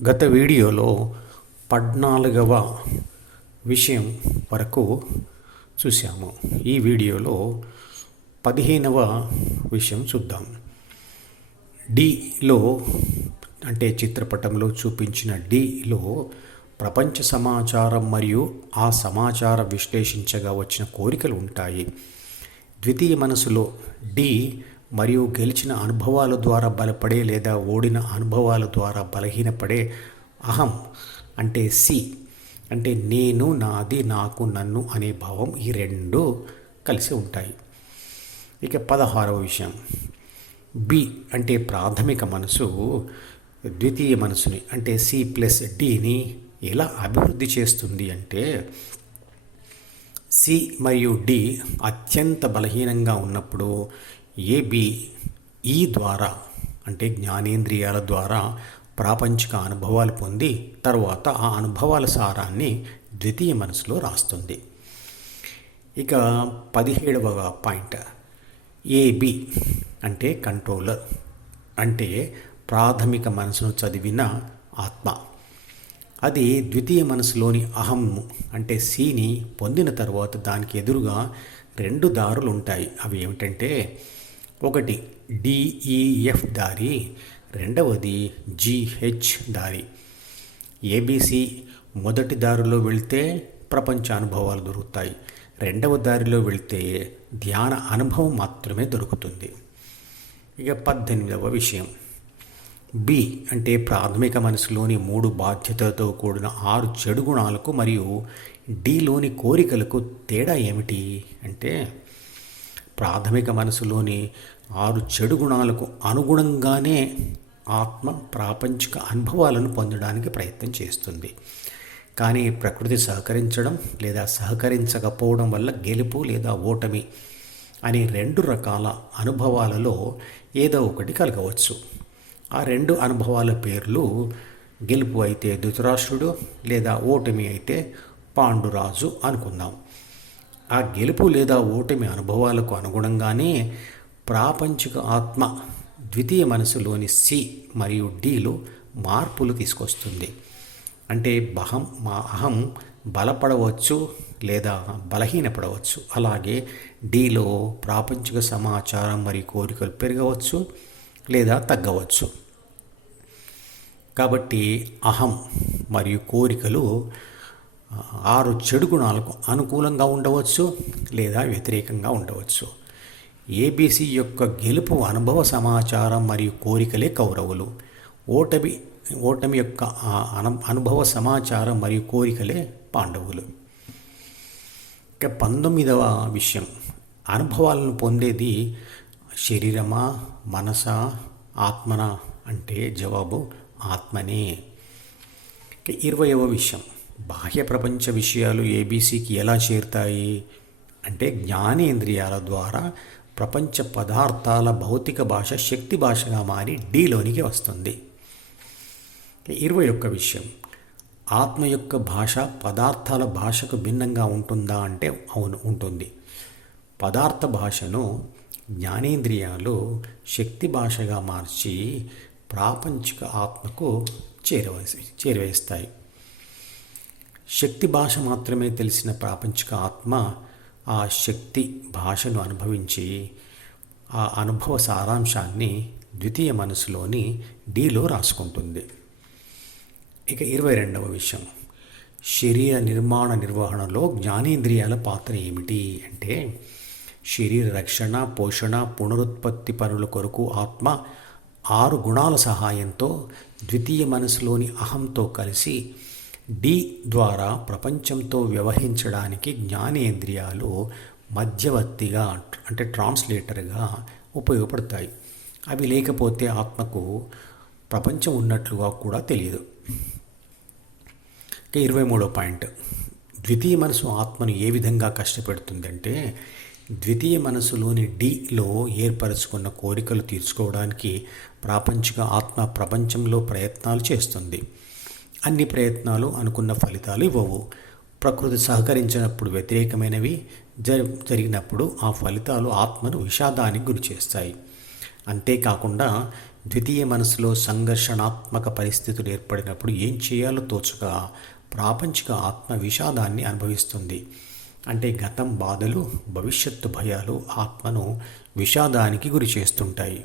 గత వీడియోలో పద్నాలుగవ విషయం వరకు చూసాము ఈ వీడియోలో పదిహేనవ విషయం చూద్దాం. డిలో అంటే చిత్రపటంలో చూపించిన డిలో ప్రపంచ సమాచారం మరియు ఆ సమాచార విశ్లేషించగా వచ్చిన కోరికలు ఉంటాయి. ద్వితీయ మనసులో డి మరియు గెలిచిన అనుభవాల ద్వారా బలపడే లేదా ఓడిన అనుభవాల ద్వారా బలహీనపడే అహం అంటే సి. అంటే నేను నాది నాకు నన్ను అనే భావం ఈ రెండు కలిసి ఉంటాయి. ఇక పదహారవ విషయం. బి అంటే ప్రాథమిక మనసు ద్వితీయ మనసుని అంటే సి ప్లస్ డిని ఎలా అభివృద్ధి చేస్తుంది అంటే సి మరియు డి అత్యంత బలహీనంగా ఉన్నప్పుడు ఏబి ఈ ద్వారా అంటే జ్ఞానేంద్రియాల ద్వారా ప్రాపంచిక అనుభవాలు పొంది తర్వాత ఆ అనుభవాల సారాన్ని ద్వితీయ మనసులో రాస్తుంది. ఇక పదిహేడవ పాయింట్. ఏబి అంటే కంట్రోలర్ అంటే ప్రాథమిక మనసును చదివిన ఆత్మ. అది ద్వితీయ మనసులోని అహమ్ము అంటే సిని పొందిన తర్వాత దానికి ఎదురుగా రెండు దారులు ఉంటాయి. అవి ఏమిటంటే ఒకటి డిఈఎఫ్ దారి. రెండవది జిహెచ్ దారి. ఏబిసి మొదటి దారిలో వెళ్తే ప్రపంచ అనుభవాలు దొరుకుతాయి. రెండవ దారిలో వెళ్తే ధ్యాన అనుభవం మాత్రమే దొరుకుతుంది. ఇక పద్దెనిమిదవ విషయం. బి అంటే ప్రాథమిక మనసులోని మూడు బాధ్యతలతో కూడిన ఆరు చెడు గుణాలకు మరియు డిలోని కోరికలకు తేడా ఏమిటి? అంటే ప్రాథమిక మనసులోని ఆరు చెడు గుణాలకు అనుగుణంగానే ఆత్మ ప్రాపంచిక అనుభవాలను పొందడానికి ప్రయత్నం చేస్తుంది. కానీ ప్రకృతి సహకరించడం లేదా సహకరించకపోవడం వల్ల గెలుపు లేదా ఓటమి అనే రెండు రకాల అనుభవాలలో ఏదో ఒకటి కలగవచ్చు. ఆ రెండు అనుభవాల పేర్లు గెలుపు అయితే ధృతరాష్ట్రుడు లేదా ఓటమి అయితే పాండురాజు అనుకుందాం. ఆ గెలుపు లేదా ఓటమి అనుభవాలకు అనుగుణంగానే ప్రాపంచిక ఆత్మ ద్వితీయ మనసులోని సి మరియు డిలో మార్పులు తీసుకొస్తుంది. అంటే బహం మా అహం బలపడవచ్చు లేదా బలహీనపడవచ్చు. అలాగే డిలో ప్రాపంచిక సమాచారం మరియు కోరికలు పెరగవచ్చు లేదా తగ్గవచ్చు. కాబట్టి అహం మరియు కోరికలు ఆరు చెడు గుణాలకు అనుకూలంగా ఉండవచ్చు లేదా వ్యతిరేకంగా ఉండవచ్చు. ఏబీసీ యొక్క గెలుపు అనుభవ సమాచారం మరియు కోరికలే కౌరవులు. ఓటమి ఓటమి యొక్క అనుభవ సమాచారం మరియు కోరికలే పాండవులు. ఇక పంతొమ్మిదవ విషయం. అనుభవాలను పొందేది శరీరమా మనస ఆత్మన అంటే జవాబు ఆత్మనే. ఇక ఇరవయవ విషయం. బాహ్య ప్రపంచ విషయాలు ఏబీసీకి ఎలా చేరుతాయి? అంటే జ్ఞానేంద్రియాల ద్వారా ప్రపంచ పదార్థాల భౌతిక భాష శక్తి భాషగా మారి డీలోనికి వస్తుంది. ఇరవై ఒక్క విషయం. ఆత్మ యొక్క భాష పదార్థాల భాషకు భిన్నంగా ఉంటుందా అంటే అవును ఉంటుంది. పదార్థ భాషను జ్ఞానేంద్రియాలు శక్తి భాషగా మార్చి ప్రాపంచిక ఆత్మకు చేరవేసి చేరవేస్తాయి. శక్తి భాష మాత్రమే తెలిసిన ప్రాపంచిక ఆత్మ ఆ శక్తి భాషను అనుభవించి ఆ అనుభవ సారాంశాన్ని ద్వితీయ మనసులోని డీలో రాసుకుంటుంది. ఇక ఇరవై రెండవ విషయం. శరీర నిర్మాణ నిర్వహణలో జ్ఞానేంద్రియాల పాత్ర ఏమిటి అంటే శరీర రక్షణ పోషణ పునరుత్పత్తి పనుల కొరకు ఆత్మ ఆరు గుణాల సహాయంతో ద్వితీయ మనసులోని అహంతో కలిసి డి ద్వారా ప్రపంచంతో వ్యవహరించడానికి జ్ఞానేంద్రియాలు మధ్యవర్తిగా అంటే ట్రాన్స్లేటర్గా ఉపయోగపడతాయి. అవి లేకపోతే ఆత్మకు ప్రపంచం ఉన్నట్లుగా కూడా తెలియదు. ఇరవై మూడో పాయింట్. ద్వితీయ మనసు ఆత్మను ఏ విధంగా కష్టపెడుతుందంటే ద్వితీయ మనసులోని డిలో ఏర్పరచుకున్న కోరికలు తీర్చుకోవడానికి ప్రాపంచిక ఆత్మ ప్రపంచంలో ప్రయత్నాలు చేస్తుంది. అన్ని ప్రయత్నాలు అనుకున్న ఫలితాలు ఇవ్వవు. ప్రకృతి సహకరించినప్పుడు వ్యతిరేకమైనవి జరిగినప్పుడు ఆ ఫలితాలు ఆత్మను విషాదానికి గురి చేస్తాయి. అంతేకాకుండా ద్వితీయ మనసులో సంఘర్షణాత్మక పరిస్థితులు ఏర్పడినప్పుడు ఏం చేయాలో తోచక ప్రాపంచిక ఆత్మ విషాదాన్ని అనుభవిస్తుంది. అంటే గతం బాధలు భవిష్యత్తు భయాలు ఆత్మను విషాదానికి గురి చేస్తుంటాయి.